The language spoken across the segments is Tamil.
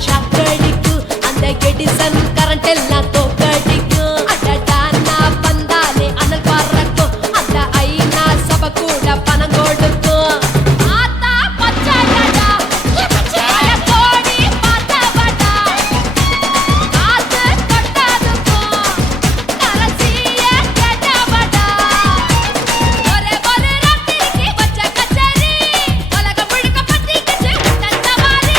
ஷாக்கடிக்கும் அந்த எடிசன் கரண்ட் எல்லாம் தோக்கடிக்கும் அடடா நான் வந்தாலே அனல் பறக்கும் அந்த ஐநா சபை கூட பணம் கொடுக்கும் ஆத்தா பச்சைடா பச்சைய கோடி பார்த்தவடா காத்து கொட்டாதுக்கும் கரசிய கேட்டவடா ஒரே ஒரு ராத்திரிக்கு வச்ச கச்சேரி உலகம் முழுக்க பத்திக்கிச்சு உட்டன் சவாரி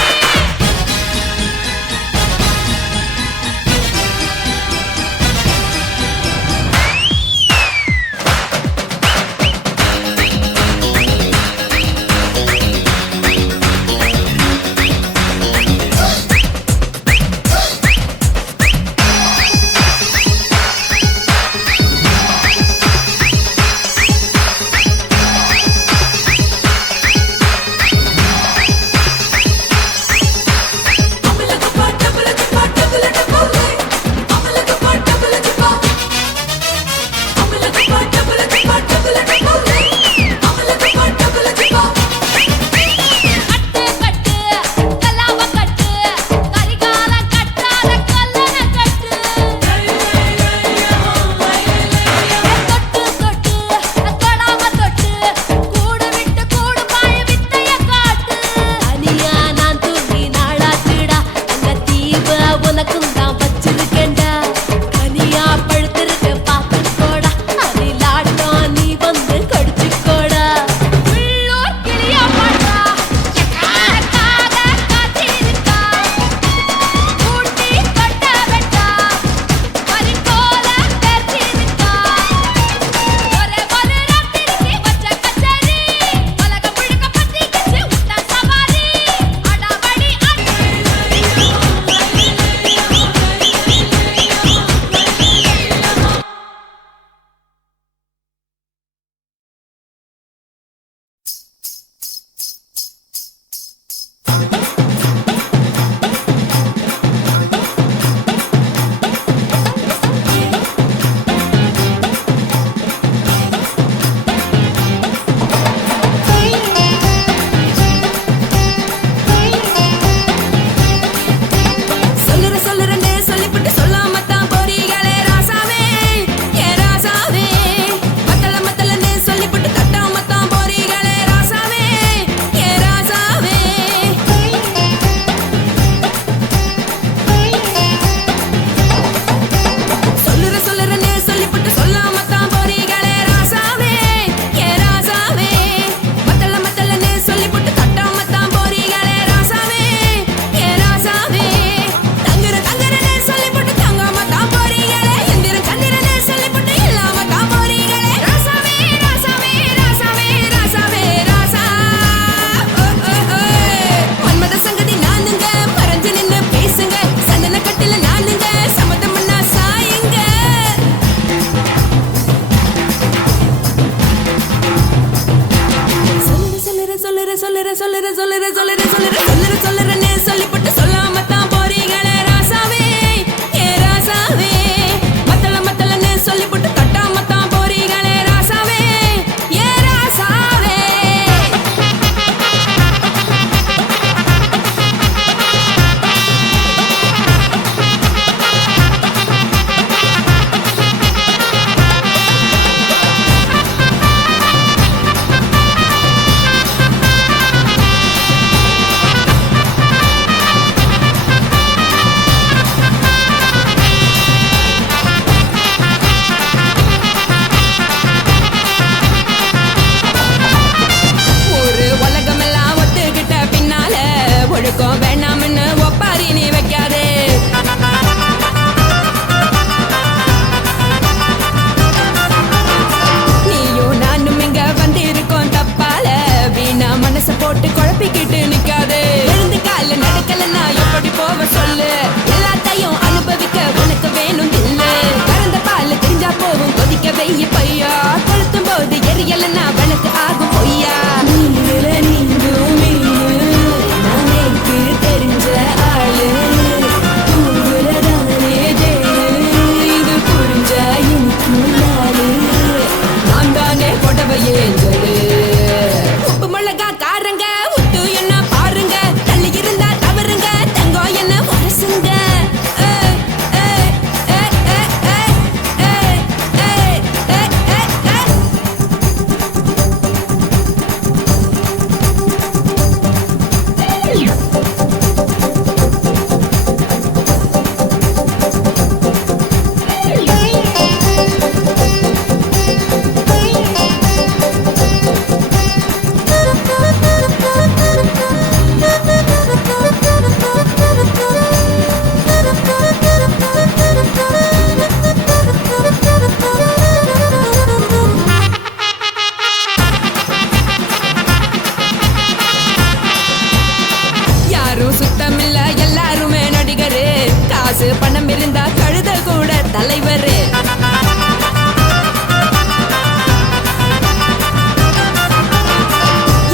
காசு பணம் இருந்தா கழுத கூட தலைவர்.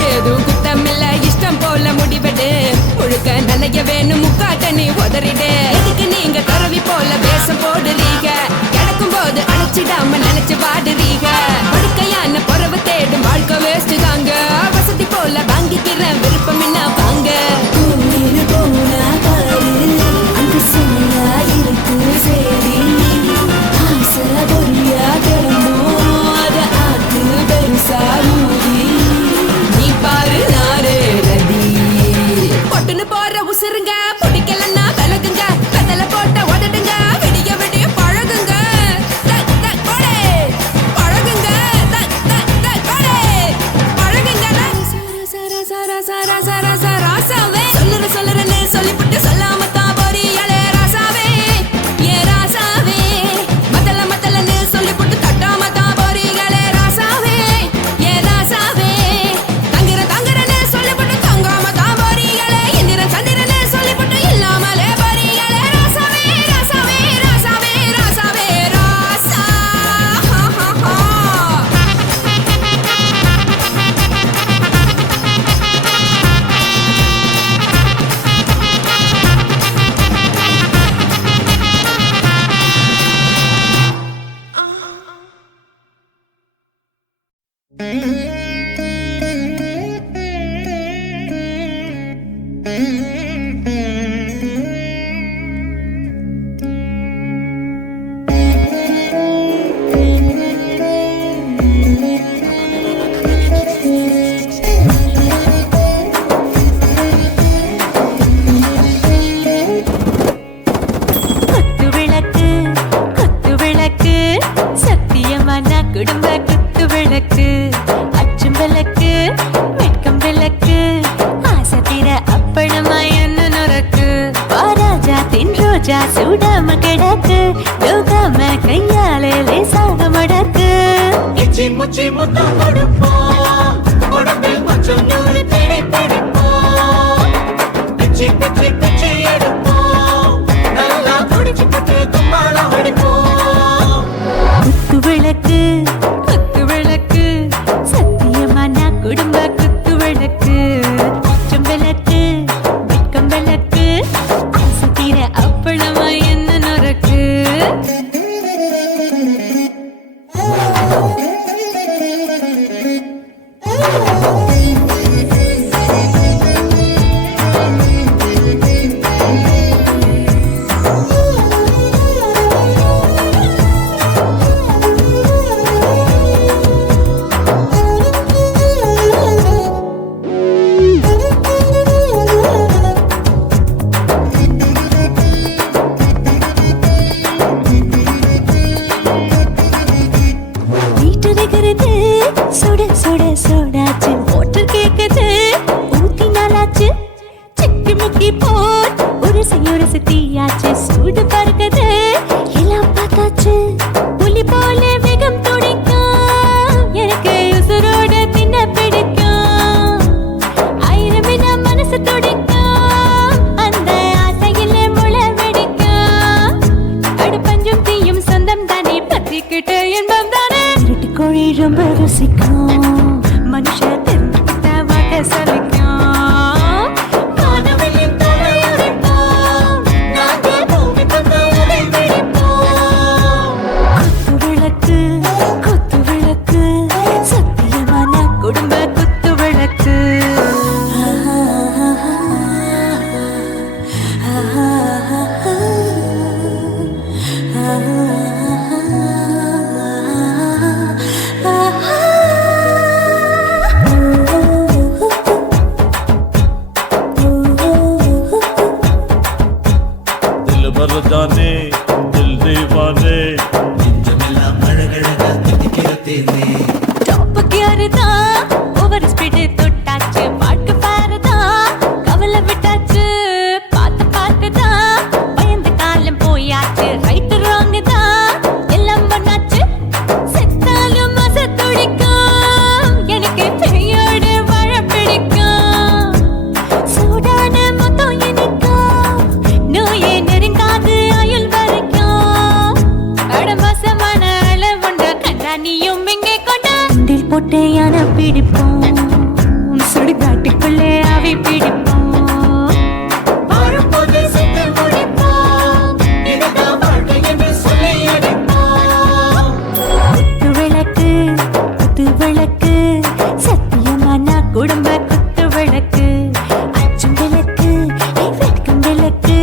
ஏதும் குத்தமில்ல இஷ்டம் போல முடிவெடு. முழுக்க நனைய வேணும் முக்காட்ட நீ உதறிடு. எதுக்கு நீங்க கருவி போல வேஷம் போடுறீங்க? கிடக்கும் போது அணைச்சிடாம நினைச்சு வாடுறீங்க. படுக்கையான பொறவை தேடும் வாழ்க்கை வேஸ்ட் தாங்க. வசதி போல வாங்கிக்கிறேன் விருப்பம் என்ன வாங்க. நீ பாரு நாரே ரதி பொட்டுன்னு போற உசுருங்க. பிடிக்கலன்னா விலகுங்க. கதல போட்ட உதடுங்க. விடிய விடிய பழகுங்க. பழகுங்க பழகுங்க. ராசாவே சொல்லுறேன்னு சொல்லிவிட்டு சொல்லாம தான் போறியாளே ராசாவே. ஏ ராசாவே மத்தலன்னு சொல்லிவிட்டு தட்டாம தான் போறீங்களே ராசாவே. ஏ ராசாவே தங்குறன்னு சொல்லிவிட்டு தங்காம தான் போறீங்களே. இந்திரன் சந்திரன்னு சொல்லிவிட்டு இல்லாமலே போறீங்களே ராசாவே. ராசாவே ராசாவே ராசாவே ராசா. குடும்ப குத்து விளக்கு அச்சும் விளக்கு வெட்கம் விளக்கு ஆசத்திர அப்பளமா என்ன நுறக்கு. வாராஜா தின் ரோஜா சூடாம கிடக்கு. யோகாம கையாலே லேசாக மடக்கு. இச்சி முச்சி முத்தம் கொடுப்போம். உடம்பில் மச்சம் நூறு தேடி பிடிப்போம். பிச்சி பிச்சி பிச்சி எடுப்போம். நல்லா குடிச்சு புட்டு கும்மாளம் அடிப்போம். குத்து விளக்கு குத்து விளக்கு சத்தியமான குடும்ப குத்து விளக்கு அச்சம் விளக்கு வெட்கம் விளக்கு ஆசத்திர அப்பளமா என்ன நுறக்கு. சுட சுட சோடாச்சு மோட்டர் கேக்குது. ஊத்தி நாளாச்சு சிக்கி முக்கி போல் உரசி தீயாச்சு. சூடு பறக்குது எல்லாம் பார்த்தாச்சு. புலி போல வேகம் துடிக்கும். எனக்கு உசுரோட தின்ன பிடிக்கும். ஆயிரம் வினா மனசு துடிக்கும். அந்த ஆசையில முளை வெடிக்கும். அடுப்பஞ்சும் தீயும் சொந்தம் தானே பத்திக்கிட்டு இன்பம் தானே. கோழி ரொம்ப ருசிக்கும். மனுஷ தெரிஞ்சுக்கிட்ட வாட்ட சலிக்கும். மானவெளியும் தலையுடைப்போம். நாங்கள் பூமி தந்த உடை பிடிப்போம். குத்து விளக்கு குத்து விளக்கு சத்தியமான குடும்ப குத்து விளக்கு. जाने दिल दीवाने நெஞ்சமெல்லாம் அழகழகா தித்திக்கிறதே. டாப் கியர்தா ஓவர் ஸ்பீட் தொட்டாச்சு. பாட்டு பாருதா கவலை விட்டாச்சு. பார்த்து பார்த்துதா பயந்து காலம் போயாச்சு. ரைட் ராங் தான் எல்லாம் பண்ணாச்சு. செத்தாலும் மச துடிக்கும். எனக்கு பெரியோடு வாழ பிடிக்கும். சூடான மொத்தம் எனக்கும். நோயே நெருங்காது பிடிப்போம், சுடுகாட்டுக்குள்ளே அவை பிடிப்போம். வரும்போது சிந்து முடிப்போம், இதுதான் வாழ்க்கை என்று சொல்லி அடிப்போம். குத்து விளக்கு குத்து விளக்கு, சத்தியமான குடும்ப குத்து விளக்கு. அச்சும் விளக்கு வெட்கும் விளக்கு,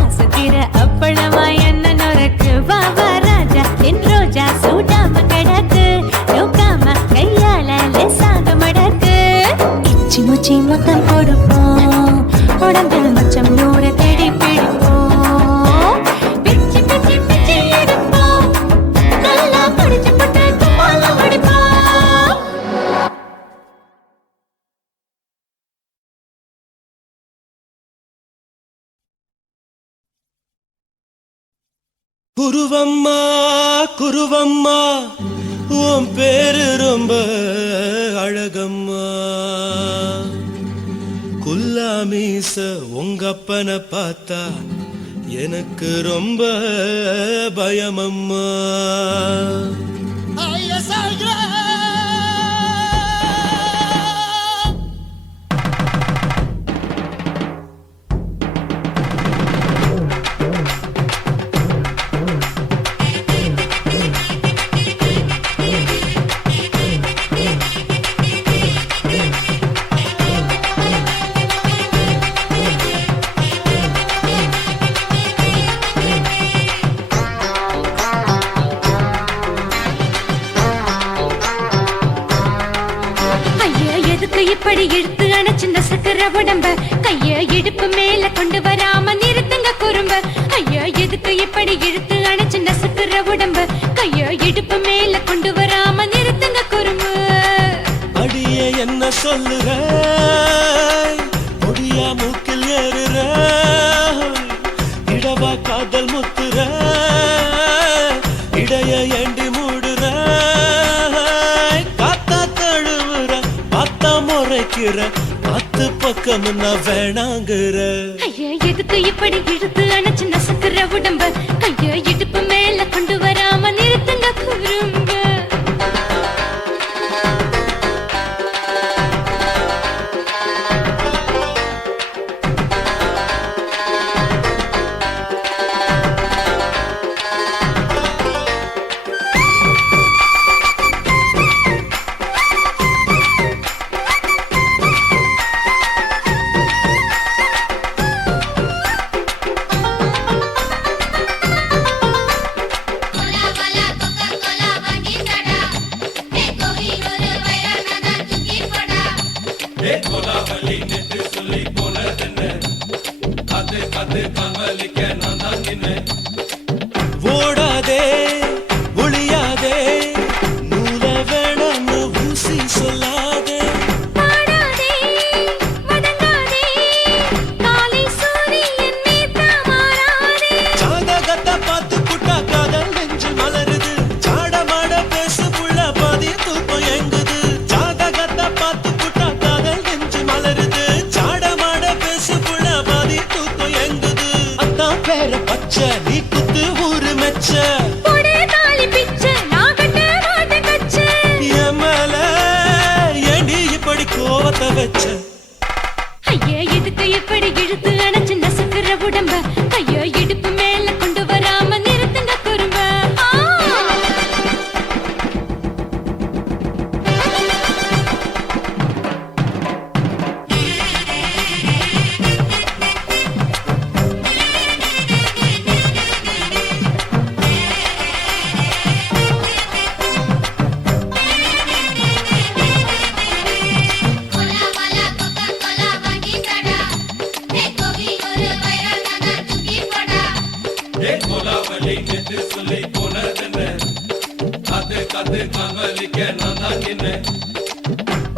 ஆசத்திர அப்பளமா என்ன நுறக்கு. வா வா ராஜா என் ரோஜா சூடாம கிடக்கு, நோக்காம கையால லேசாக மடக்கு. இச்சி முச்சி மொத்தம் கொடுப்போம், உடம்பில் மச்சம் நூற தேடி பிடிப்போம். பிச்சி பிச்சி பிச்சி எடுப்போம், நல்லா படிச்சு போட்டு கும்மால அடிப்போம். குருவம்மா குருவம்மா, உன் பேரு ரொம்ப அழகம்மா. குல்லாமீச உங்க அப்பனை பார்த்தா எனக்கு ரொம்ப பயமம்மா. ஐயா எதுக்கு இப்படி இழுத்து அணைச்சிந்த சக்கர உடம்ப, கைய இடுப்பு மேல கொண்டு வராம நிறுத்துங்க குறும்ப. ஐயா எதுக்கு இப்படி இழுத்து அணைச்சிந்த சக்கர உடம்ப, கைய இடுப்பு மேல கொண்டு வராம நிறுத்துங்க குறும்ப. அடியே என்ன சொல்லுற, முடியா மூக்கில் ஏறுற, இடவா காதல் முத்துற, இடைய ஏண்டி மூடுற, காத்தா தழுவுற, பார்த்தா முறைக்கிற, பத்து பக்கம் நான் வேணாங்குற. ஐயா எதுக்கு இப்படி இழுத்து அணைச்சிந்த சக்கர உடம்ப, கைய இடுப்பு மேல கொண்டு வராம நிறுத்துங்க குறும்ப. ஓடாதே ஒளியாதே, நூல வேணான்னு ஊசி சொல்லாதே. பாடாதே வதங்காதே, காலை சூரியன் மீது மாறாதே. ஜாதகத்தை பார்த்து புட்டா காதல் நெஞ்சு மலருது, சாடமாட பேசு புள்ள பாதி தூக்கம் எங்குது. ஜாதகத்தை பார்த்து புட்டா காதல் நெஞ்சு மலருது, சாடமாட பேசு புள்ள பாதி தூக்கம் எங்குது. அத்தான் பேர பச்சை நீ குத்து ஊரு மெச்ச, போடே தாலி பிச்சை நான் கட்ட மாட்டேன் கச்சை. என் மேல ஏண்டி இப்படி கோவத்தை வச்ச. ஐயா எதுக்கு இப்படி இழுத்து அணைச்சிந்த சக்கர உடம்ப, கைய இடுப்பு மேல கொண்டு வராம நிறுத்துங்க குறும்ப.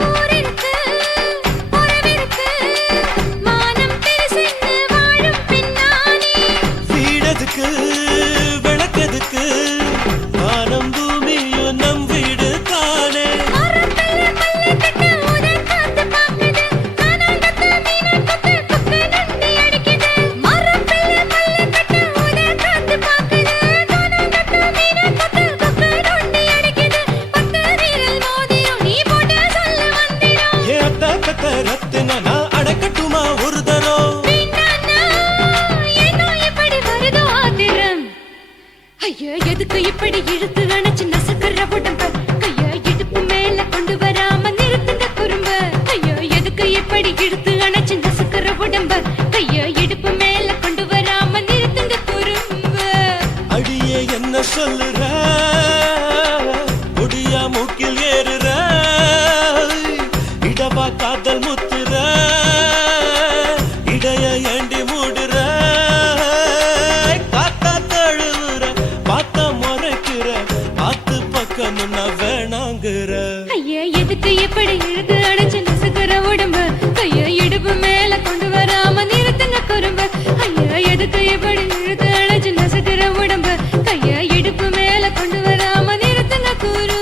ஊரிருக்கு உறவிருக்கு, மானம் பெருசென்னு வாழும் பின்னானே. வீடதுக்கு விளக்கதுக்கு, வானம் பூமியும் நம் வீடு தானே. மரத்துல மல்லு கட்டு உதன் காத்து பாக்குது, கானாங்கத்து மீன் கொத்து கொக்கு நண்டி அடிக்குது. மரத்துல மல்லு கட்டு உதன் காத்து பாக்குது, கானாங்கத்து மீன் கொத்து கொக்கு நண்டி அடிக்குது. பத்து வீரல் மோதிரம் நீ போட்ட எதுக்கு இப்படி இழுத்து அணைச்சு நசுக்கிற உடம்ப கைய இடுப்பு மேல கொண்டு வராம நிறுத்துங்க குறும்ப ஐயோ எதுக்கு இப்படி இழுத்து அணைச்சு நசுக்கிற உடம்ப கைய இடுப்பு மேல கொண்டு வராம நிறுத்துங்க குறும்ப அடியே என்ன சொல்லுற முடியா மூக்கில் ஏறுற இடவா காதல் முத்துற இடைய ஏண்டி மூடுற காத்தா தழுவுற பார்த்த முறைக்கிற ஆத்து பக்கம் நான் வேணாங்குற ஐயா எதுக்கு எப்படி இழுத்து அணைச்சு நசுக்கிற உடம்ப கைய இடுப்பு மேல கொண்டு வராம நிறுத்துங்க குறும்ப ஐயா எதுக்கு எப்படி இழுத்து அணைச்சு நசுக்கிற உடம்ப கைய இடுப்பு மேல கொண்டு வராம நிறுத்துங்க குறும்ப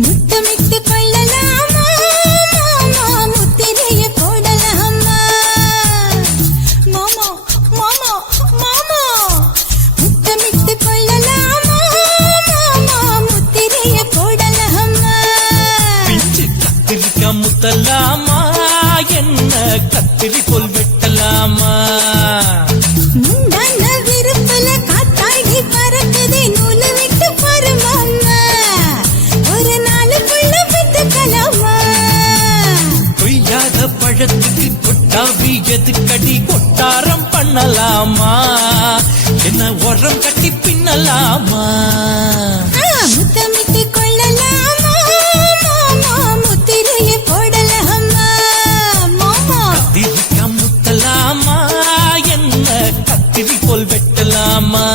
முத்தமிட்டு கொள்ளலாமா மாமா முத்திரைய போடலாமா மாமா மாமா மாமா முத்தமிட்டு கொள்ளலாமா மாமா முத்திரைய போடலாமா பிஞ்சு கத்திரிக்கா முத்தலாமா என்ன கத்திரி போல் வெட்டலாமா முந்தான விருப்பல காத்தாடி பறக்குதே நூலு விட்டு பாரு மாமா ஒரு நாளுக்குள்ள வித்துக்கலாமா கொய்யாத பழத்துக்கு கொட்டாவி எதுக்கடி கொட்டாரம் பண்ணலாமா என்ன உரம் கட்டி பின்னலாமா முத்தமிட்டு கொள்ளலாமா மாமா முத்திரைய போடலாமா மாமா கத்திரிக்கா முத்தலாமா என்ன கத்திரி போல் வெட்டலாமா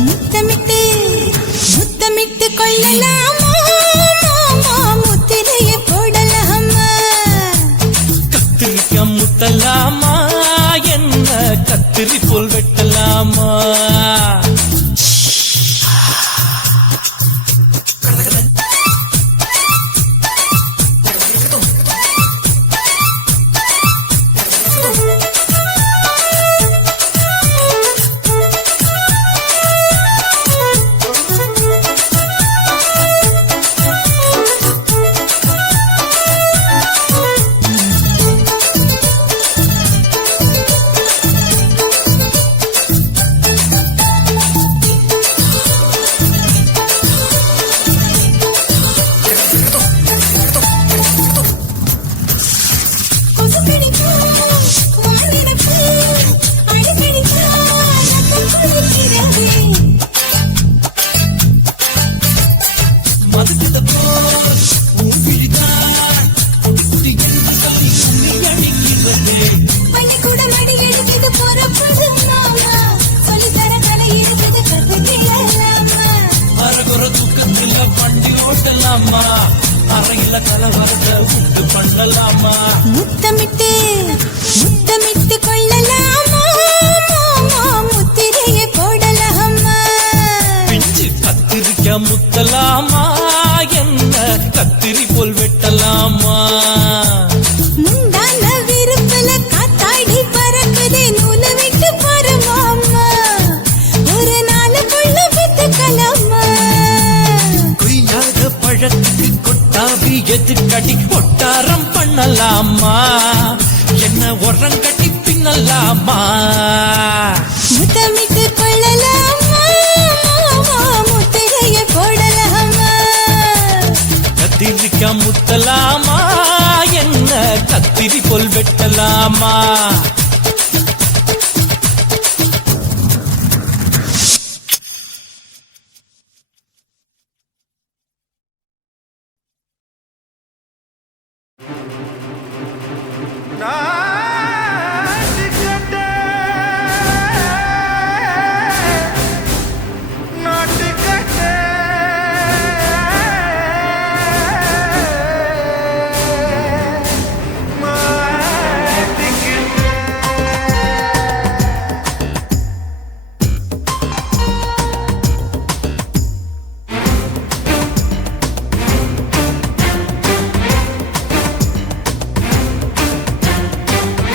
முத்தமிட்டு முத்தமிட்டு கொள்ளலாமா மாமா முத்திரைய போடலாமா கத்திரிக்கா முத்தலாமா என்ன கத்திரி போல் வெட்டலாமா பண்ணலாமா அறையில கலவரத்தை உண்டு பண்ணலாமா முத்தமிட்டு முத்தமிட்டு கொள்ளலாமா மாமா முத்திரையை போடலாமா பிஞ்சு கத்திரிக்க முத்தலாமா என்ன கத்திரி போல் வெட்டலாமா முந்தான விருப்பல காத்தாடி பறக்குதே நூலை விட்டு பரமாமா ஒரு நாளுக்குள்ள வித்துக்கலாமா கொய்யாத பழத்துக்கு கொட்டாவி எதுக்கடி ஒட்டாரம் பண்ணலாமா என்ன உரம் கட்டி பின்னலாமா முத்தமிட்டு கொள்ளலாமா முத்திரைய போடலாமா கத்திரிக்கா முத்தலாமா என்ன கத்திரி போல் வெட்டலாமா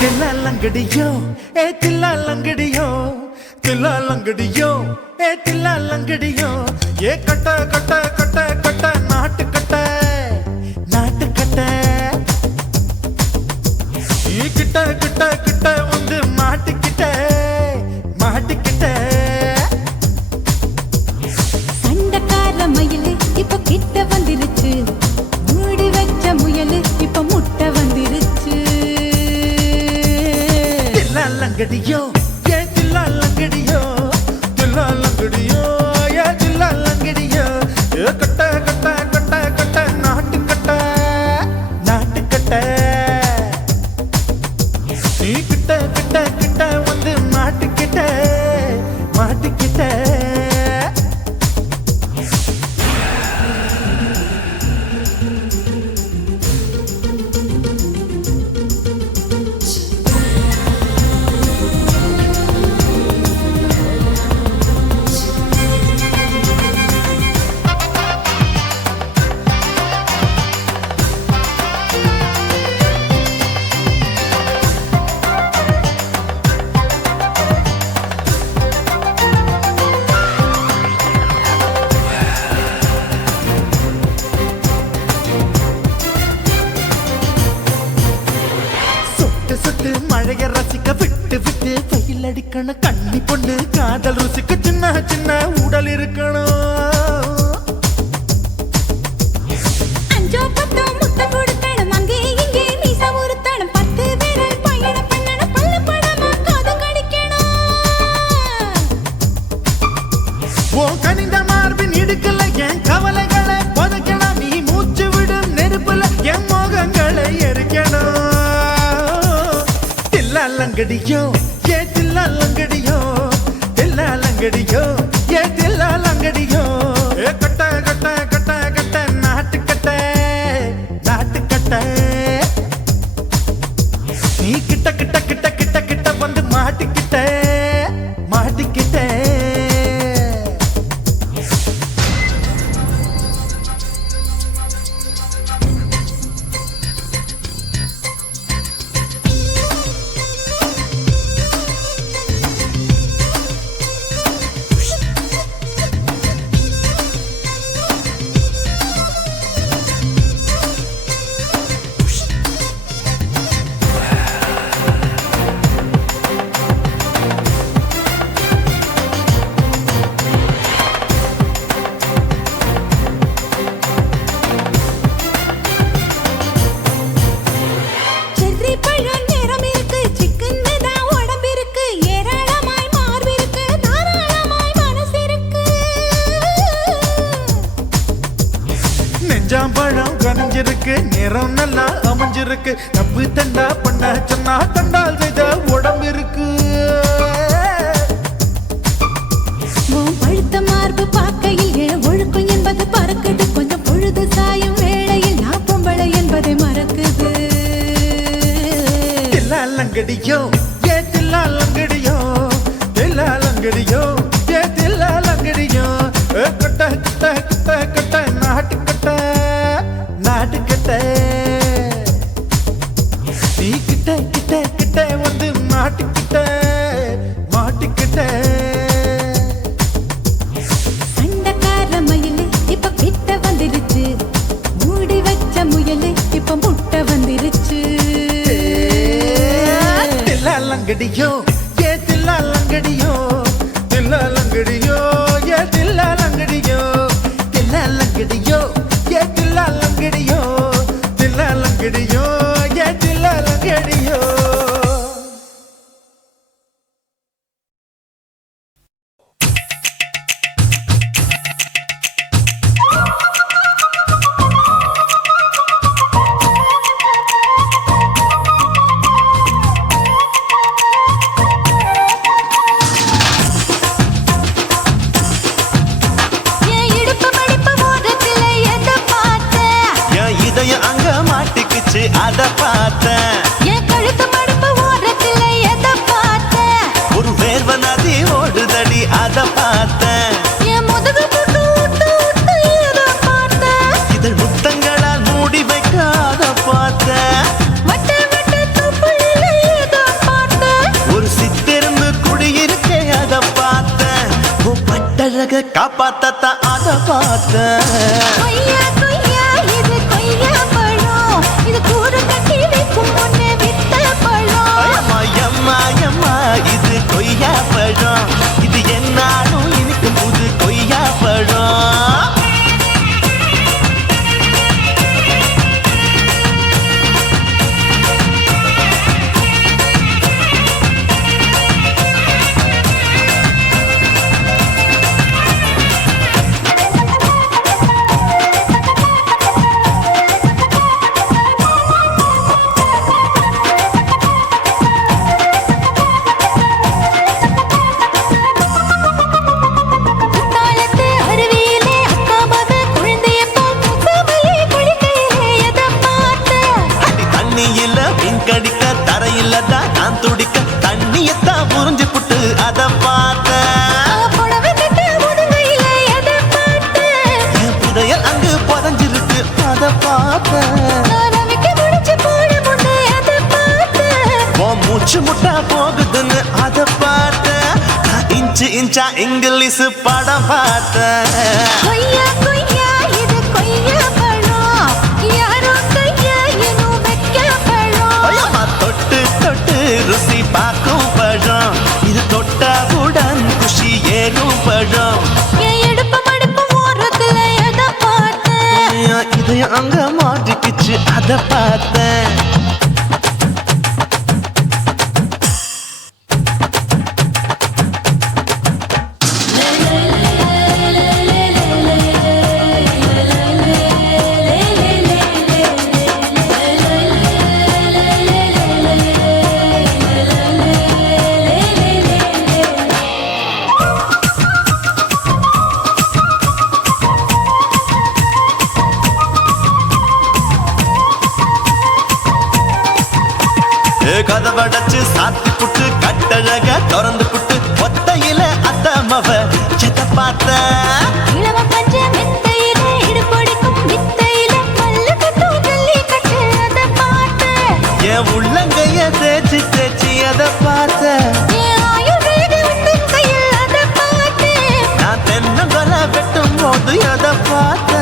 தில்லாலங்கடியோ ஏ தில்லாலங்கடியோ தில்லாலங்கடியோ ஏ தில்லாலங்கடியோ ஏ கட்ட கட்ட கட்ட கட்ட நாட்டு கட்ட நாட்டு கட்ட நீ கிட்ட கிட்ட கிட்ட வந்து மாட்டிக்கிட்ட மாட்டிக்கிட்ட சண்டக்கார மயிலு இப்ப கிட்ட வந்துருச்சு மூடி வச்ச முயலு இப்ப முட்டை வந்துருச்சு தில்லாலங்கடியோ ஏ தில்லாலங்கடியோ தில்லாலங்கடியோ ஏ தில்லாலங்கடியோ ஏ கட்ட கட்ட கட்ட கட்ட நாட்டு கட்ட நாட்டு கட்ட நீ கிட்ட கிட்ட கிட்ட வந்து மாட்டிக்கிட்ட மாட்டிக்கிட்ட சொட்டு சொட்டு மழைய ரசிக்க விட்டு விட்டு வெயில் அடிக்கணும் கண்ணி பொண்ணு காதல் ருசிக்க சின்ன சின்ன உடல் இருக்கணும் அஞ்சோ பத்தோ முட்டை கொடுக்கணும் அங்கே இங்கே மீசா உருத்தணும் 10 விரல் பயணம் பண்ணணும் பல்ல படமா காது கடிக்கணும் ஓ கனிந்த மார்பின் இடுக்கல என் கவலைகளை புதைக்கணும் நீ மூச்சு விடும் நெருப்புல என் மோகங்களை எரிக்கணும் தில்லாலங்கடியோ ஏ தில்லாலங்கடியோ தில்லாலங்கடியோ ஏ தில்லாலங்கடியோ ஏ கட்ட கட்ட கட்ட கட்ட நாட்டு கட்ட நாட்டு கட்ட நீ கிட்ட கிட்ட கிட்ட கிட்ட கிட்ட வந்து மாட்டிக்கிட்ட மாட்டிக்கிட்ட செர்ரி பழம் நிறம் இருக்கு சிக்கன் தான் உடம்பு இருக்கு ஏராளமாய் மார்பு இருக்கு தாராளமாய் மனசு இருக்கு நெஞ்சாம்பழம் கனிஞ்சிருக்கு நிறம் நல்லா அமைஞ்சிருக்கு தப்பு தண்டா பண்ண சொன்னா தண்டால் செய்த உடம்பு இருக்கு உன் பழுத்த மார்பு பார்க்கையில் என் ஒழுக்கம் என்பது பறக்குது கொஞ்சம் பொழுது சாயும் வேளையில் நான் பொம்பளை என்பதை மறக்குது தில்லாலங்கடியோ ஏ தில்லாலங்கடியோ தில்லாலங்கடியோ ஏ தில்லாலங்கடியோ கட்ட கட்ட கட்ட கட்ட நாட்டு கட்ட லங்கடியோ ஏ தில்லா லங்கடியோ தில்லா லங்கடியோ ஏ தில்லா லங்கடியோ தில்லா லங்கடியோ ஏ தில்லா லங்கடியோ தில்லா லங்கடியோ ஏ தில்லா லங்கடியோ என் இடுப்பு மடிப்பு ஓரத்துல எதை பார்த்தேன்? என் இதயம் அங்க மாட்டிக்கிச்சு அத பார்த்தேன். என் கழுத்து மடிப்பு ஓரத்துல எதை பார்த்தேன்? ஒரு வேர்வ நதி ஓடுதடி அத பார்த்தேன். என் முதுகு புட்டு ஊத்து ஊத்து எதை பார்த்தேன்? இதழ் முத்தங்களால் மூடி வைக்காத பார்த்தேன். வட்ட வட்ட தொப்புளில எதை பார்த்தேன்? ஒரு சித்திருந்து குடியிருக்கே அத பார்த்தேன். உன் பட்டழக காப்பாத்தத்தான் அத பார்த்தேன். கொய்யா கொய்யா இது கொய்யா பழம், இது கூடு கட்டி வைக்கும் முன்னே வித்த பழம். அம்மா எம்மா எம்மா இது கொய்யா பழம். இது என்னாலும் இனிக்கும் புது கொய்யா பழம். குத்தாலத்து அருவியிலே அக்கா மக குழந்தைய போல் முக்காமலே குளிக்கையிலே எதை பார்த்தேன்? அடி தண்ணியில மீன் கடிக்க தரையில தான் நான் துடிக்க தண்ணியத்தான் புரிஞ்சு புட்டு அத பார்த்தேன். புடவை கட்ட முதுகையிலே எதை பார்த்தேன்? என் புதையல் அங்கு புதஞ்சிருக்கு அத பார்த்தேன். நான் அமைக்க முடிச்சு போட முன்னே எதை பார்த்தேன்? உன் மூச்சு முட்டா போகுதுன்னு அத பார்த்தேன். நான் இன்ச்சு இன்ச்சா இங்கிலீஷ் படம் பார்த்தேன். கொய்யா கொய்யா இது கொய்யா பழம், யாரோ கையா இன்னும் வைக்க பழம். அம்மா தொட்டு தொட்டு ருசி பார்க்கும் பழம். இது தொட்டாவுடன் குஷி ஏறும் பழம். என் இடுப்பு மடிப்பு ஓரத்துல எதை பார்த்தேன்? என் இதயம் அங்க மாட்டிக்கிச்சு அத பார்த்தேன். கதவடைச்சு சாத்தி புட்டு கட்டழக திறந்து புட்டு ஒத்தையில அத்தமவ செத்த பார்த்த. இளவ பஞ்ச மெத்தையிலே இடுப்பொடிக்கும் வித்தையிலே மல்லு கட்டும் ஜல்லிக்கட்டு அதை பார்த்தேன். என் உள்ளங்கைய தேய்ச்சி தேய்ச்சி அத பார்த்த. என் ஆயுர்வேத உந்தன் கையில் அதை பார்த்தேன். நான் தென்னங்கொலை வெட்டும் போது அத பார்த்த.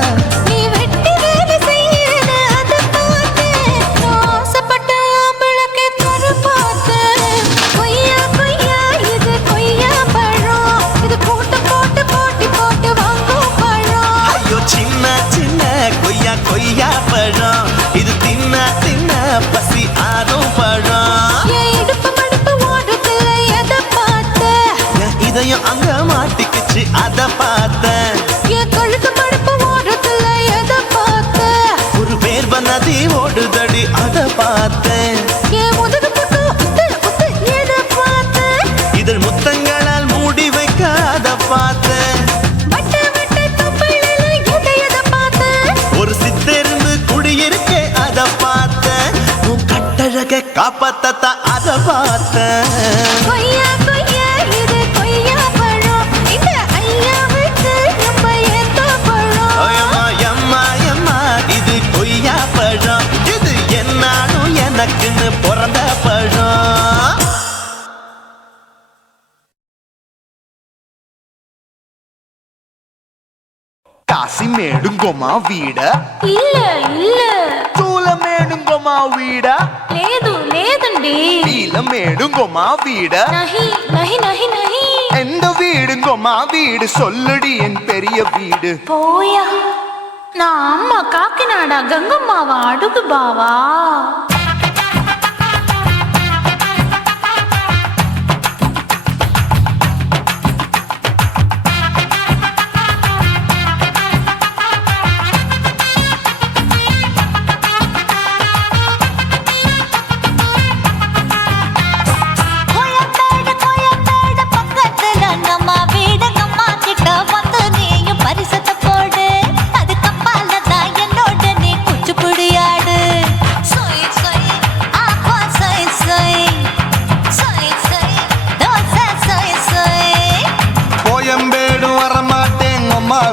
நீ வெட்டி வேலை செய்யறது அதை பார்த்தேன். நான் ஆசைப்பட்ட ஆம்பளுக்கு தர பார்த்தேன். கொய்யா கொய்யா இது கொய்யா பழம், இது போட்டு போட்டு போட்டி போட்டு வாங்கும் பழம். ஐயோ சின்ன சின்ன கொய்யா கொய்யா பழம். இது தின்ன தின்ன பசி ஆறும் பழம். என் இடுப்பு மடிப்பு ஓரத்துல எதை பார்த்தேன்? என் இதயம் அங்க மாட்டிக்கிச்சு அத பார்த்தேன். என் கழுத்து மடிப்பு ஓரத்துல எதை பார்த்தேன்? ஒரு வேர்வ நதி ஓடுதடி அத பார்த்தேன். என் முதுகு புட்டு உத்து உத்து எதை பார்த்தேன்? இதழ் முத்தங்களால் மூடி வைக்காத பார்த்தேன். வட்ட வட்ட தொப்புளில எதை பார்த்தேன்? ஒரு சித்திருந்து குடியிருக்கே அத பார்த்தேன். உன் கட்டழக காப்பாத்தத்தான் அத பார்த்தேன். கொய்யா கொய்யா இது கொய்யா பழம், இந்த ஐயாவுக்கு ரொம்ப ஏத்த பழம். அம்மா எம்மா எம்மா இது கொய்யா பழம். இது என்னாலும் எனக்குன்னு பிறந்த பழம். కాశీమేడుంగోమా వీడ இல்ல இல்ல తూలమేడుంగోమా వీడ లేదు లేదండి रे நீலமேடுங்கொம்மா வீட नहीं नहीं नहीं नहीं எந்த வீடுங்கொம்மா வீடு சொல்லுடி என் பெரிய வீடு పోయా నా అమ్మ కాకినాడ గంగమ్మావా అడుగు బావా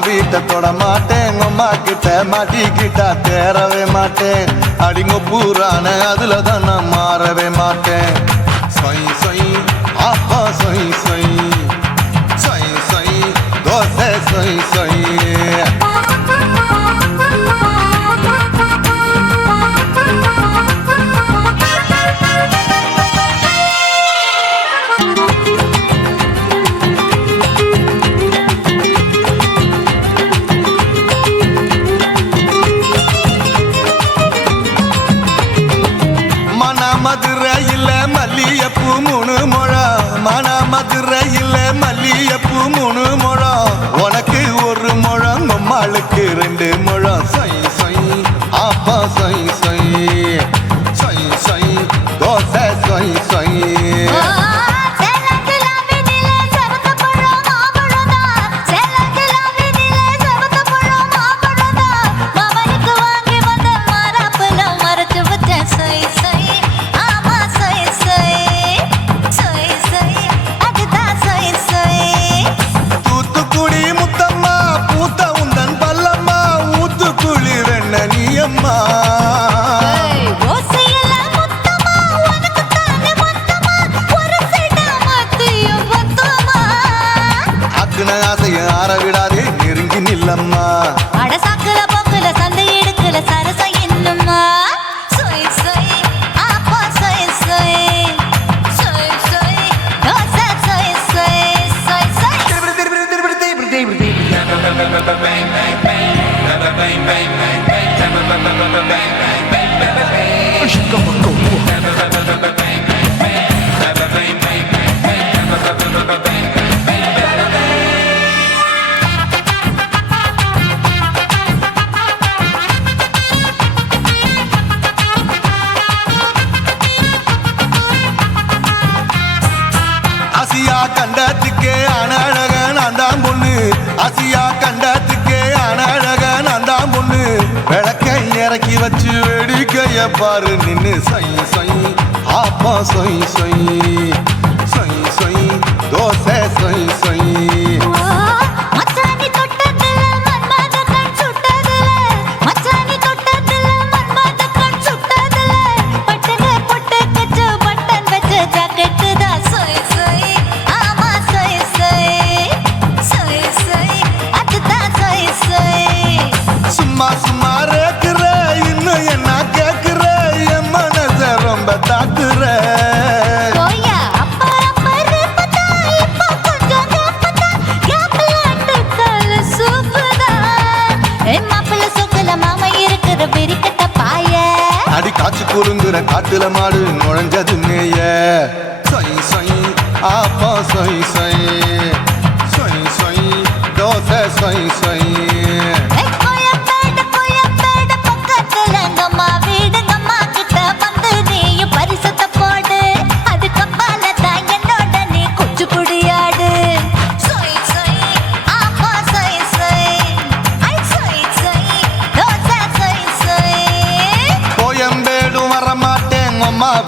வீட்டை தொட மாட்டேன் அம்மா கிட்ட மாட்டிக்கிட்டா தேரவே மாட்டேன் அடிங்க பூரான அதுல தான் நான் மாறவே மாட்டேன் சொய் சொய் அப்பா சொய் சொய் சொய் சொய் தோசை சொய் சொய் மதுரையில் மல்லியப்பூ 3 முழம் மன மதுரையில் மல்லியப்பூ 3 முழம் உனக்கு 1 முழம் அம்மாளுக்கு 2 முழம் சொய் சொய் அப்பா சொய் சொய் சொய் சொய் தோசை சொய் சொய் விடாதே நெருங்கி நில்லம்மா அடசாக்குல போக்குல சந்தை எடுக்கல சரச என்னம்மா சொய் சொய் அப்பா சொய் சொய் சொய் சொய் தோசை சொய் சொய் சொய் சொய் கண்டத்துக்கே அனழக நான் தான் பொண்ணு ஆசியா கண்டத்துக்கே அனழக நான் தான் பொண்ணு விளக்கை இறக்கி வச்சு வேடிக்கைய பாரு நின்னு சொய் சொய் ஆப்பா சொய் சொய் சொய் சொய் தோசை சொய் சொய் சும்மா ரேக்குற இன்னும் என்ன கேக்குற என் மனச ரொம்ப தாக்குற அடி காய்ச்சி குறுங்குற காட்டுல மாடு நுழைஞ்சது மேய சொய் சொய் ஆப்பா சொய் சொய் சொய் சொய் தோசை சொய் சொய்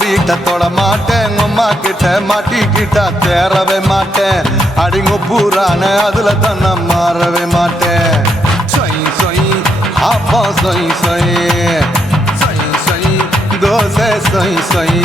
வீட்டை தொட மாட்டேன் அம்மா கிட்ட மாட்டிக்கிட்டா தேரவே மாட்டேன் அடிங்க பூரான அதுல தான் நான் மாறவே மாட்டேன் சொய் சொய் அப்பா சொய் சொய் சொய் சொய் தோசை சொய் சொய்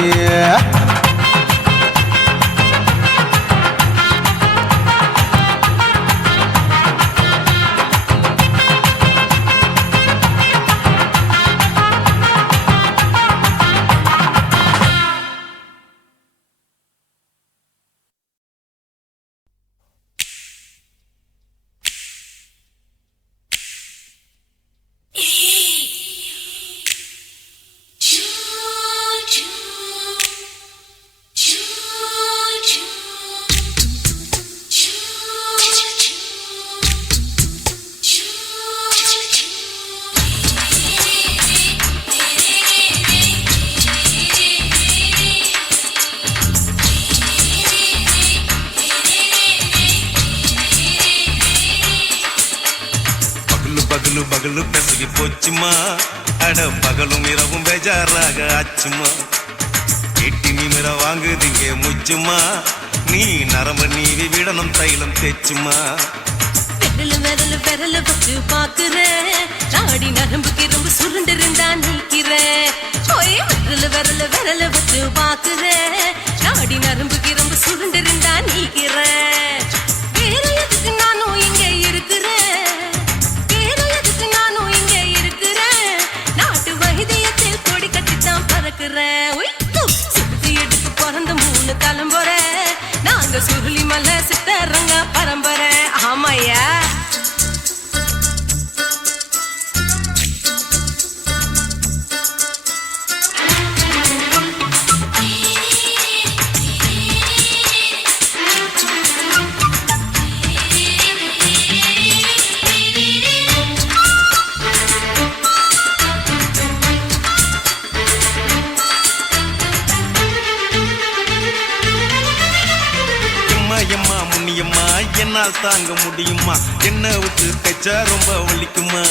பகலு பகலு பெசகி போச்சுமா அட பகலும் இரவும் பேஜாராக ஆச்சுமா எட்டி நிமிர வாங்குதீங்க முச்சுமா நீ நரம்பு நீவி விடணும் தைலம் தேச்சுமா விரல் விரல் வச்சு பாக்குறேன் நாடி நரம்புக்கு ரொம்ப சுருண்டு இருந்தா நீக்கிறேன் விரல் வச்சு பாக்குறேன் நாடி நரம்புக்கு ரொம்ப சுருண்டு இருந்தா நீக்கிறேன் வேற எதுக்கு நானும் இங்க இருக்கிறேன் வேற எதுக்கு நானும் இங்க இருக்கிறேன் நாட்டு வைத்தியத்தில் கொடி கட்டித்தான் பறக்கிறேன் சுத்தி எடுத்து பிறந்த 3 தலைமுறை நாங்க சுருளி மலை சித்தரங்க பரம்பரை ஆமாயா எம்மா முன்னியம்மா என்னால் தாங்க முடியுமா என்ன விட்டு தைச்சா ரொம்ப வலிக்குமா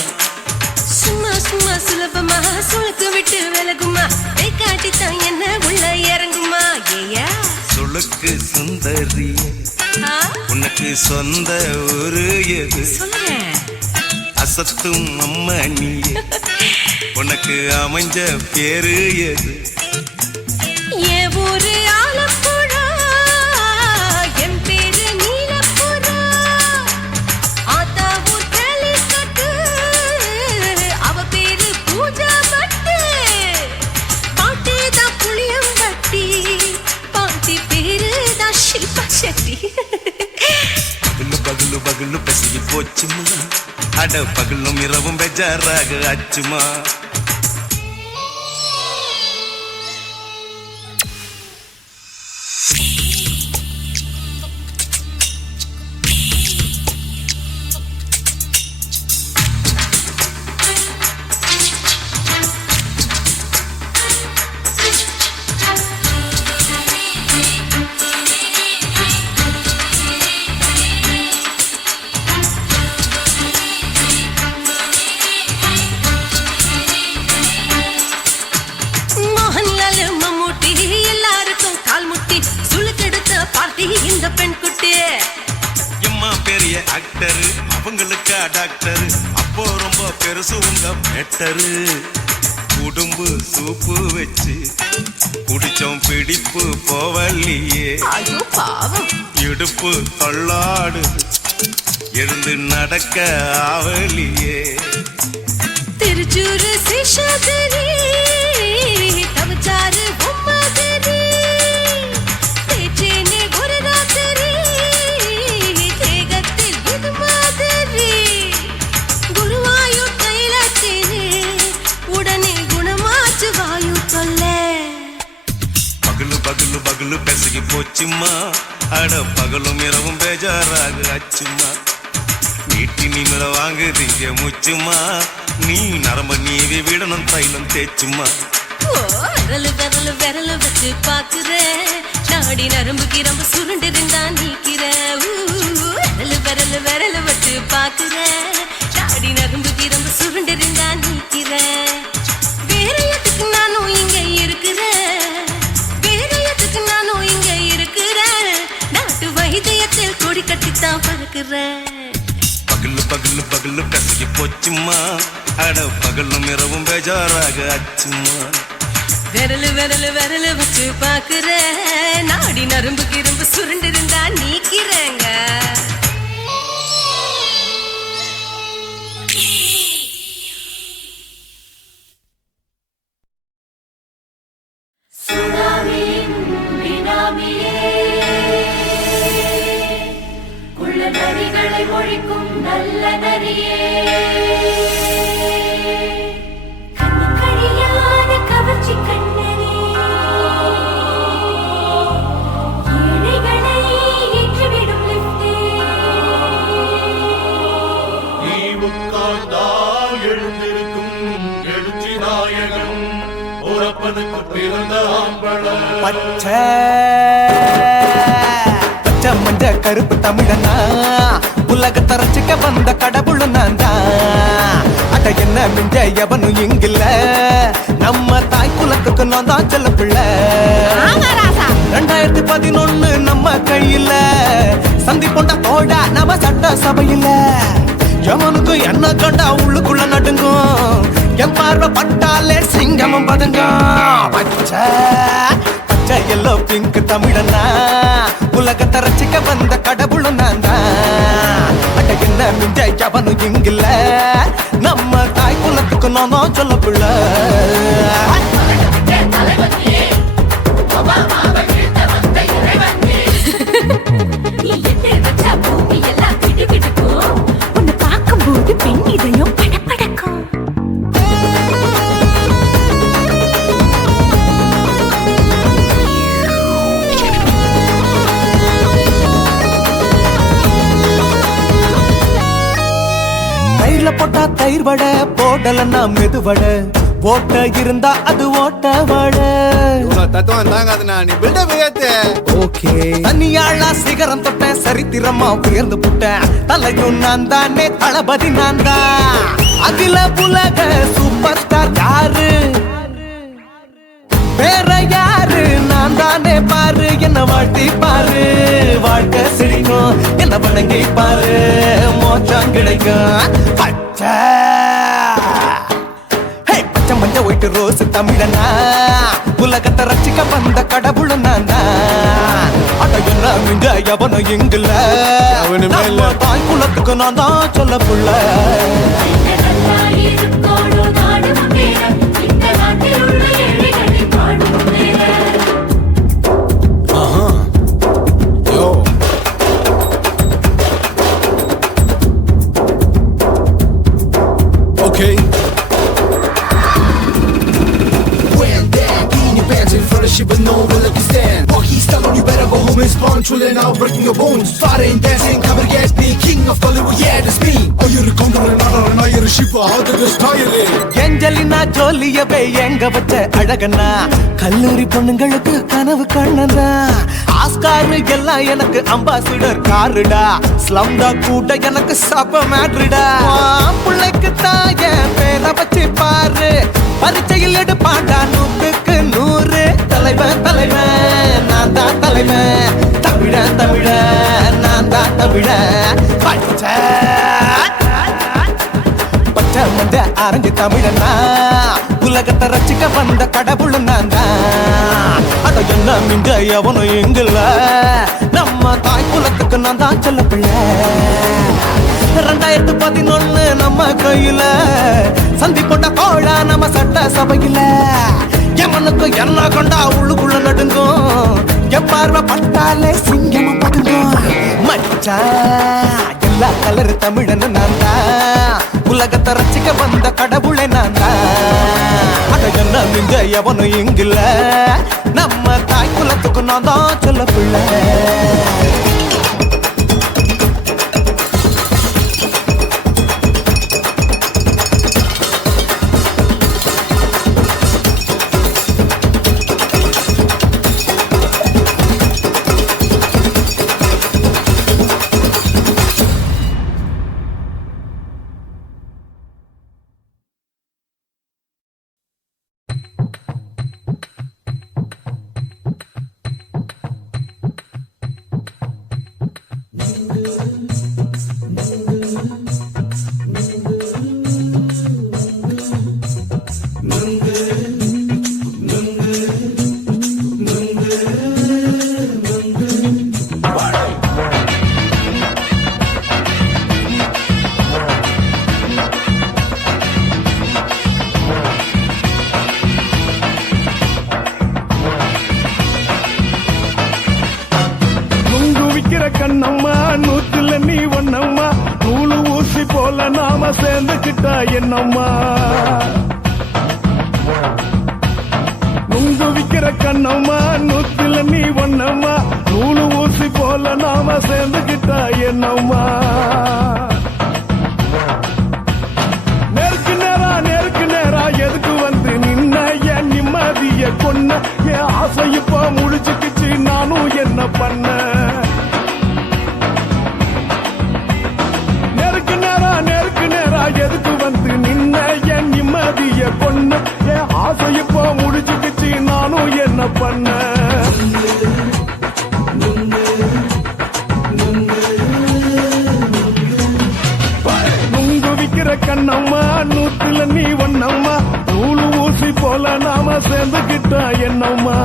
சும்மா சும்மா சுலபமா சுளுக்கு விட்டு விலகுமா கை காட்டித்தான் என்ன உள்ள இறங்குமா ஏயா சுளுக்கு சுந்தரி உனக்கு சொந்த ஒரு எது சொல்றேன் அசத்தும் அம்மா நீ உனக்கு அமைஞ்ச பேரு எது என் ஊரு ஆலப்புழா என் பேரு நீலப்புறா ஆத்தா ஊர் கேலிக்கட்டு அவ பேரு பூஜா பட்டு பாட்டி தான் புளியம்பட்டி பாட்டி பேரு தான் ஷில்பா செட்டி பகலு பகலு பகலு பசிக்கு போச்சுமா அட பகலும் இரவும் பெஜாராக ஆச்சுமா இந்த பெண் குட்டி எம்மா பெரிய ஆக்டர் அவங்களுக்கா டாக்டர் அப்போ ரொம்ப பெருசு உங்க மேட்டரு உடும்பு சூப்பு வச்சு குடிச்சோம் பிடிப்பு போவல்லையே ஐயோ பாவம் இடுப்பு தள்ளாடு எழுந்து நடக்க ஆவலியே திருச்சூர் சேஷாதிரி தவச்சாரு பொம்மாதிரி தேச்சேனே ஒரு ராத்திரி தேகத்தில் இது மாதிரி குருவாயூர் தைலத்தேனே உடனே குணமாச்சு வாயு சொல்ல பகலு பகலு பகலு பெசகி போச்சுமா அட பகலும் இரவும் பேஜாராக ஆச்சுமா நீட்டி நிமிர வாங்குதீங்க முச்சுமா நீ நரம்ப நீவி விடணும் தைலம் தேச்சுமா விரல் வச்சு பாக்குறேன் நாடி நரம்புக்கு ரொம்ப சுருண்டு இருந்தா நீக்கிறேன் விரல் வச்சு பாக்குறேன் நாடி நரம்புக்கு ரொம்ப சுருண்டு இருந்தா நீக்கிறேன் வேற எதுக்கு நானும் இங்க இருக்கிறேன் வேற எதுக்கு நானும் இங்க இருக்கிறேன் நாட்டு வைத்தியத்தில் கொடி கட்டித்தான் பறக்கிறேன் பகலு பகலு பகலு பெசகி போச்சுமா அட பகலும் இரவும் பேஜாராக ஆச்சுமா விரல் வச்சு பாக்குறேன் நாடி நரம்புக்கு ரொம்ப சுருண்டு இருந்தா நீக்கிறேங்க ஒழிக்கும் நல்ல நரியே கவர்ச்சி கண்ணனே ஏழைகளை ஏற்றிவிடும் லிப்டே நீ உட்கார்ந்தால் எழுந்திருக்கும் எழுச்சி நாயகன் உறப்பனுக்கு பிறந்த ஆம்பள பச்சை மஞ்ச கருப்பு தமிழனா உலக தரச்சிக்க வந்த கடவுள் நான் தான் எவனும் இங்கில்ல நம்ம தாய் குலத்துக்கு நான் தான் செல்ல பிள்ளை 2011 நம்ம கையில சந்தி கொண்ட தோடா நம்ம சட்ட சபையில எவனுக்கு என்ன கண்டா உள்ளுக்குள்ள நடுங்கும் என் பார்வை பட்டாலே சிங்கமும் பதுங்கும் பச்சை பச்சை எல்லோ பிங்க் தமிழனா உலகத்தை ரசிக்க வந்த கடவுளும் நான் தான் அட என்ன மிஞ்ச எவனும் இங்கில்ல நம்ம தாய் குலத்துக்கு நான் தான் சொல்ல பிள்ளை உன்னை பார்க்கும்போது பெண் இதயம் படபடக்கும் தயிர்ல போட்டா தயிர் வடை போடலன்னா மெதுவடை ஓட்ட இருந்தா அது ஓட்ட வடை தத்துவம் தாங்காதுண்ணா நீ பில்டப் ஏத்து ஓகே தனியாளா சிகரம் தொட்டேன் சரித்திரமா உயர்ந்து புட்டேன் தலையும் நான் தானே தளபதி நான் தான் அகில புலக சூப்பர் ஸ்டார் யாரு வேற யாரு நான் தானே பாரு என்ன வாழ்த்தி பாரு வாழ்க்கை சிரிக்கும் என்ன வணங்கி பாரு மோச்சம் கிடைக்கும் பச்சை பச்சை மஞ்ச ஒயிட்டு ரோஸ் தமிழனா உலகத்தை ரசிக்க வந்த கடவுளும் நான் தான் அட என்ன மிஞ்ச எவனும் இங்கில்ல நம்ம தாய் குலத்துக்கு நான் தான் சொல்ல புள்ள Okay. But no one like you stand. Walking style on you better go home and spawn. Chillin' out, breaking your bones. Fighting, dancing, cover gas, the king of Hollywood, yeah, that's me. Oh, you're a condor and another, you're a ship. How did this tire it? Angelina ஜோலியவே எங்க வச்ச அழகனா கல்லூரி பொண்ணுங்களுக்கு கனவு கண்ணனா ஆஸ்கார் எல்லாம் எனக்கு அம்பாசிடர் காருடா ஸ்லம்டா கூட எனக்கு சப மேட்ருடா பிள்ளைக்கு தாய பேரை வச்சு பாரு பரீட்சையில் எடுப்பாண்டா 100க்கு 100 தலைவன் தலைவன் நான் தான் தலைவன் தமிழன் தமிழன் நான் தான் தமிழன் பச்சை பச்சை மஞ்ச ஆரஞ்சு தமிழனா உலகத்தை ரசிக்க வந்த கடவுளும் நான் தான் அட என்ன மிஞ்ச எவனும் எங்கில்ல நம்ம தாய் குலத்துக்கு நான் தான் சொல்ல பிள்ளை 2011 நம்ம கையில சந்தி கொண்ட கோழா நம்ம சட்ட சபையில எவனுக்கு என்ன கொண்டா உள்ளுக்குள்ள நடுங்கும் என் பார்வை பட்டாலே சிங்கமும் பதுங்கும் மச்சா எல்லா கலர் தமிழன்னு நான் தான் உலகத்தை ரசிக்க வந்த கடவுளை நான் தான் அட என்ன மிஞ்ச எவனும் இங்கில்ல நம்ம தாய் குலத்துக்கு நான் தான் சொல்ல பிள்ளை கண்ணம்மா நூத்துல நீ ஒன்னம்மா நூலு ஊசி போல நாம சேர்ந்துக்கிட்டா என்னம்மா நுங்கு விக்கிற கண்ணம்மா நூத்துல நீ ஒன்னம்மா நூலு ஊசி போல நாம சேர்ந்துக்கிட்டா என்னம்மா நேருக்கு நேரா எதுக்கு வந்து நின்ன என் நிம்மதிய கொன்ன என் ஆசை இப்ப முடிச்சுக்கிச்சு நானும் என்ன பண்ண நேருக்கு நேரா எதுக்கு வந்து நின்ன என் நிம்மதிய பண்ண நுங்கு விக்கிற கண்ணம்மா நூத்துல நீ ஒன்னம்மா நூலு ஊசி போல நாம சேர்ந்துகிட்டா என்னம்மா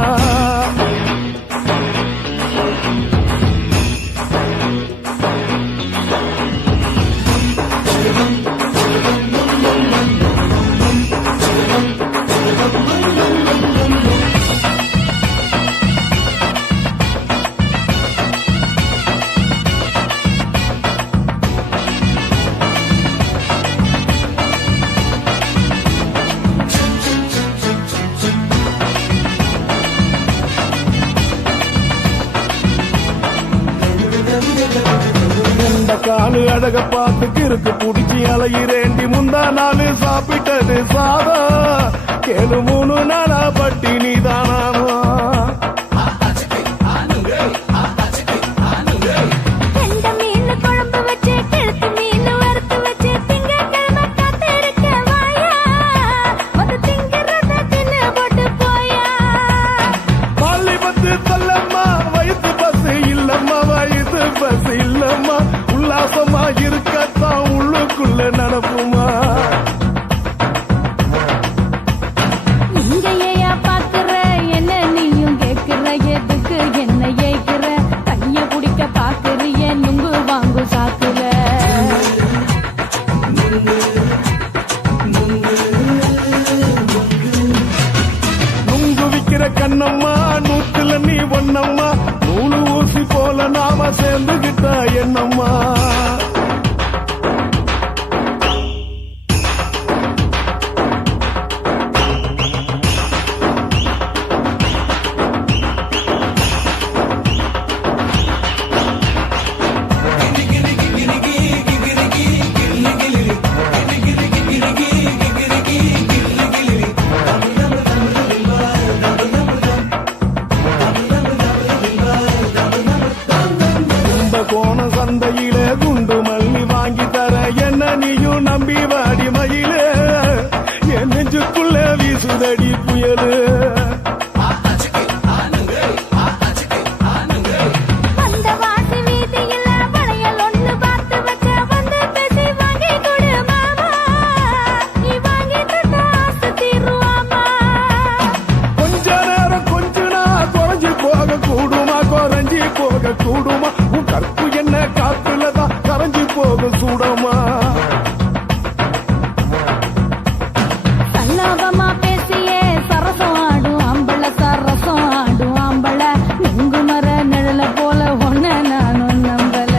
காலு அழக பார்த்து கிறுக்கு புடிச்சி அலையிறேண்டி முந்தா நாலு சாப்பிட்டது சாதம் கேளு 3 நாளா பட்டினி தானாமா பள்ளி பத்து சொல்லம்மா வயசு பஸ் இல்லம்மா வயசு பஸ் இல்லம்மா உல்லாசமா இருக்கத்தான் உள்ளுக்குள்ள நடப்புமா நீங்க ஏயா பாக்குற என்ன நீயும் கேக்குற எதுக்கு என்ன ஏய்க்கிற கைய குடிக்க பாக்குறிய நுங்கு வாங்கு சாக்குற நுங்கு விக்கிற கண்ணம்மா நூத்துல நீ ஒன்னம்மா நூலு ஊசி போல நாம சேர்ந்துகிட்டா என்னம்மா கோண சந்தையில குண்டு மல்லி வாங்கி தர என்ன நீயும் நம்பி வாடி மயிலே என் நெஞ்சுக்குள்ள வீசுதடி புயலு கொஞ்ச நேரம் கொஞ்ச நாள் குறைஞ்சி போக கூடுமா குறைஞ்சி போக கூடுமா உன் கற்பு என்ன காத்துலதான் கரைஞ்சி போக சூடமா சல்லாபமா பேசியே சரசம் ஆடும் ஆம்பள சரசம் ஆடும் ஆம்பள நுங்கு மர நிழல போல ஒன்ன நானும் நம்பல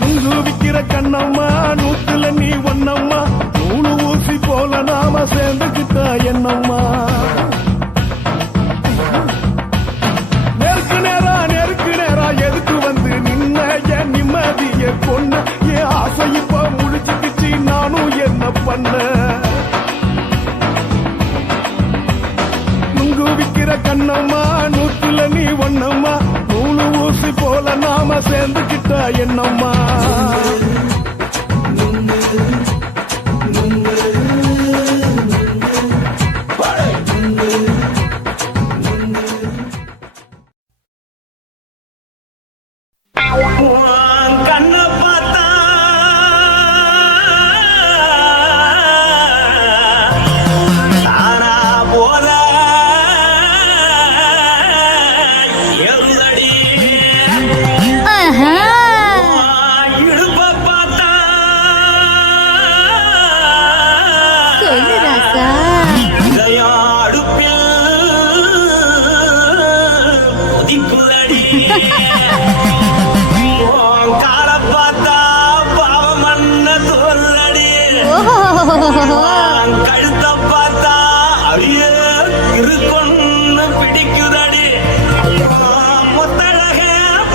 நுங்கு விக்கிற கண்ணம்மா நூத்துல நீ ஒன்னம்மா நூலு ஊசி போல நாம சேர்ந்துகிட்டா என்னம்மா நெருக்கு நேரா எதுக்கு வந்து நின்ன என் நிம்மதிய கொன்ன என் ஆசை இப்ப முடிச்சுக்கிச்சு நானும் என்ன பண்ண நுங்கு விக்கிற கண்ணம்மா நூத்துல நீ ஒன்னம்மா நூலு ஊசி போல நாம சேர்ந்துகிட்டா என்னம்மா கண்ண பார்த்தா தானா போல எருதடி இடுப்ப பார்த்தா இதயம் அடுப்பில் ஒதிக்குதடி கால பார்த்தா பாவம் மண்ண தோல்லடி கழுத்த பார்த்தா அவிய இருக்கொன்னு பிடிக்குதடி முத்தழக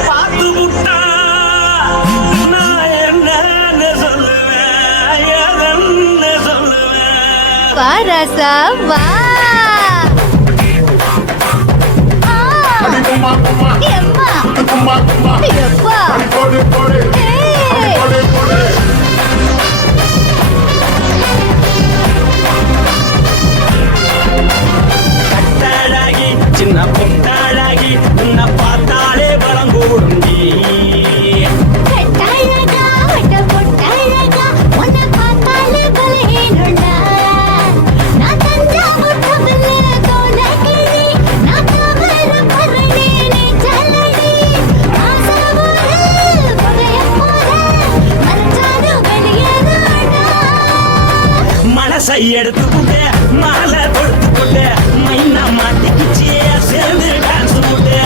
பார்த்து புட்டா நான் என்னன்னு சொல்லுவேன் எதன்னு சொல்லுவேன் வாராசா வா எம்மா எப்பா மனசை எடுத்து கொண்டு மாலை கொடுத்து கொண்டு மைனா மாட்டிக்கிச்சு சேர்ந்து டான்ஸ் போட்டு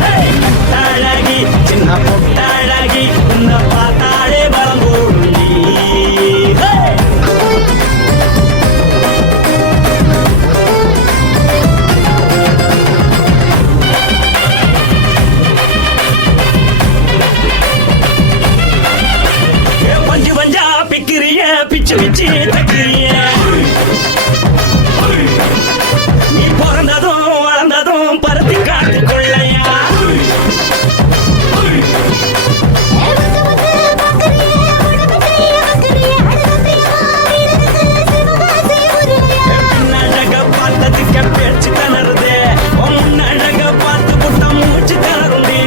கட்டாழகி சின்ன பொட்டாழகி உன்னை பார்த்தாலே பலம் போடுண்டி பஞ்சு பஞ்சா பிக்கிறிய பிச்சு பிச்சு தக்கிறிய நீ பிறந்ததும் வளர்ந்ததும் பருத்தி காட்டு கொள்ளையா அழக பார்த்ததுக்கு பேச்சு தளருது உன் அழக பார்த்து புட்டம் மூச்சு தளருண்டி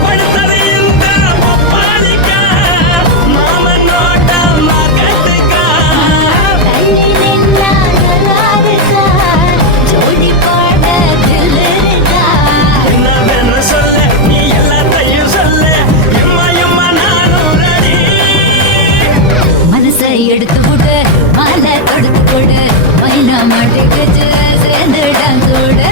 படுத்தது இந்த ஒப்பாளிக்கா மாமன் நோட்ட மகட்டுக்கா என்னவென்று சொல்ல நீ எல்லாத்தையும் சொல்ல எம்மா எம்மா நானும் ரெடி மனசை எடுத்து விடு மாலை தொடுத்து கொடு மைனா மாட்டிக்கிச்சு சேர்ந்து டான்ஸ் விடு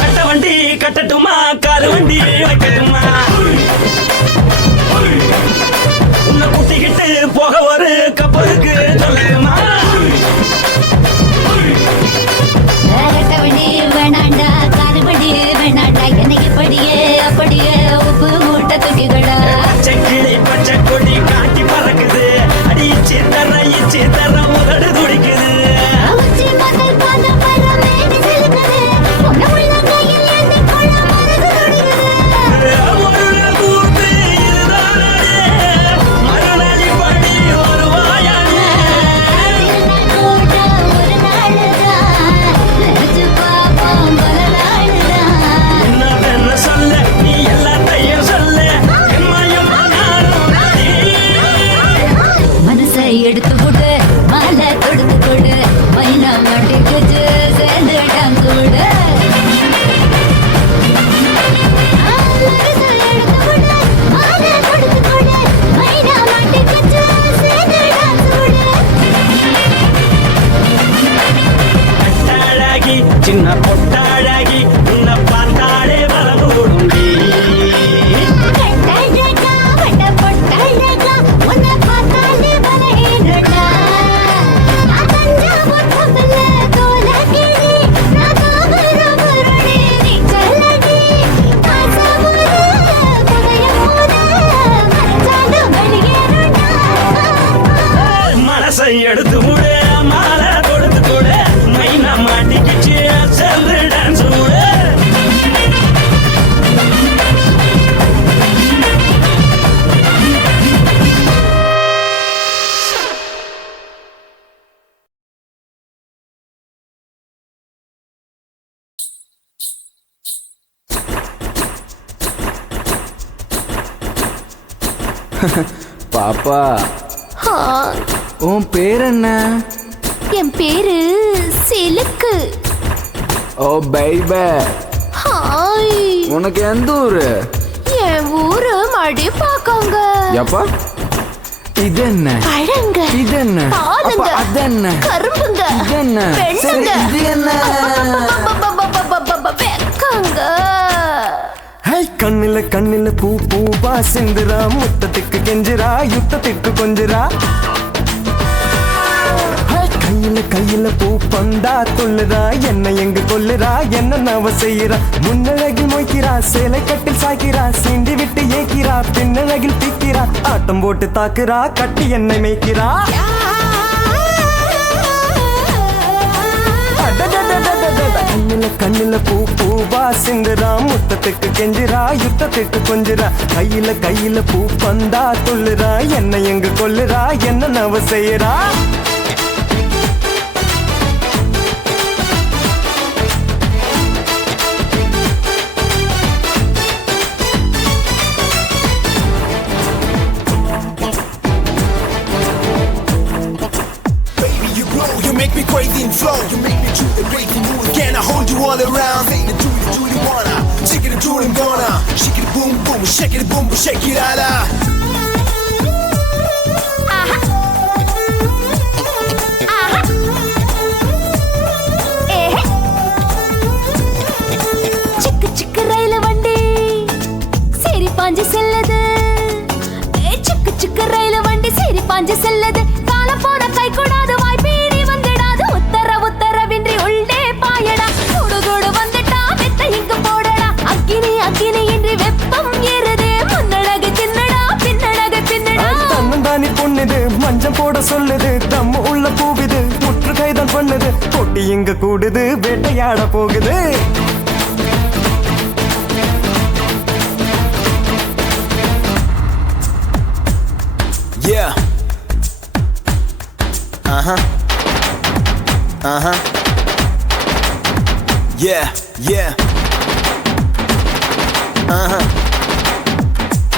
கட்ட வண்டி கட்டட்டுமா காரு வண்டி வைக்கட்டுமா உன்னை குட்டிக்கிட்டு போக ஒரு கப்பலுக்கு சொல்லட்டுமா வேணி வேணாண்டா காலுபடி வேணாண்டா எனக்கு படியே அப்படியே உப்பு மூட்டை தூக்கிக்கடா பச்சை கிளி பச்சை கொடி காட்டி பறக்குது அடிச்சு தர உதடு துடிக்குது ஒரு நாள் கூத்து இதுதானே மறுநாளி படி வருவாயானே என்ன சொல்ல நீ எல்லாத்தையும் சொல்ல எம்மா எம்மா நானும் ready. மனசை எடுத்து விடு மாலை தொடுத்து கொடு மைனா மாட்டிக்கிச்சு சேர்ந்து டான்ஸ் விடு கட்டாழகி சின்ன பொட்டாழகி உன்னை பார்த்தாலே பலகூடுண்டி மனசை எடுத்து விடு மாலை கொடுத்து கொடு மைனா மாட்டிக்கிச்சு சேர்ந்து டான்ஸ் விடு பாப்பா உன் பேர் என்ன? என் பேரு சிலுக்கு. ஓ பைபே, ஹாய். உனக்கு எந்த ஊரு? என் ஊரு மடிப்பாக்கங்க. எப்பா இது என்ன? பழங்க. இது என்ன? பாலுங்க. அது என்ன? கரும்புங்க. இது என்ன? பெண்ணுங்க. இது என்ன? வெக்கங்க. கண்ணில கண்ணில பூ பூவா சிந்துரா முத்தத்துக்கு கெஞ்சிரா யுத்தத்துக்கு கொஞ்சிரா கையில கையில பூ பந்தா துள்ளுறா என்ன எங்க கொல்லுறா என்ன நவ செய்யறா முன்னழகில் மொய்க்கிறா சேலை கட்டில் சாய்க்கிறா சீண்டி விட்டு ஏக்கிறா பின்னழகில் திக்கிறா ஆட்டம் போட்டு தாக்குறா கட்டி என்னை மேய்க்கிறா கண்ணுல பூ பூவா சிந்துரா முத்தத்துக்கு கெஞ்சிரா யுத்தத்துக்கு கொஞ்சிரா கையில பூ பந்தா துள்ளுறா என்ன எங்க கொல்லுறா என்ன நவ செய்யறா Crazy and flow, you make me truly crazy. Move again, I hold you all around. Say the do you wanna? Shake it, do it, gonna. Shake it, boom, boom, shake it, boom, boom, shake it, ala. சிக்கு சிக்கு ரயில் வண்டி சரி பாஞ்சு செல்லது சிக்கு சிக்கு ரயில் வண்டி சரி பாஞ்சு செல்லது கால போன கை கூடாது வாய்ப்பீடி வந்துடாது உத்தரவின்றி உள்ளே பாயடா கூடு கூடு வந்துட்டா வெத்த இங்கு போடடா அக்கினி அக்கினி இன்றி வெப்பம் ஏறுது முன்னழகு தின்னடா பின்னழகு பின்னடா தன்னந்தானி பொண்ணுது மஞ்சம் போட சொல்லுது தம்ம உள்ள பூவிது முற்று கைதான் பண்ணுது பொட்டி இங்க கூடுது வேட்டையாட போகுது Yeah. Yeah, yeah.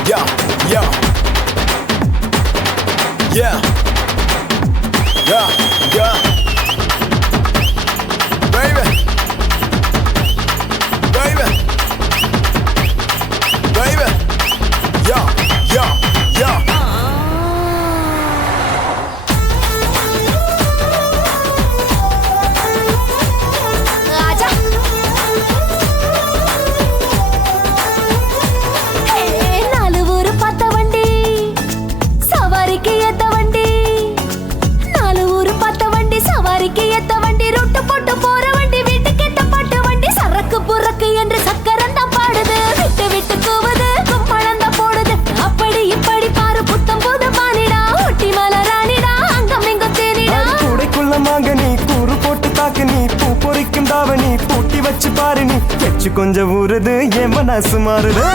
Yo, yo. Yeah. Yeah, yeah. Baby. Baby. Baby. Yo, yo, yo. கொஞ்சம் ஊறுது என் மனசு மாறுது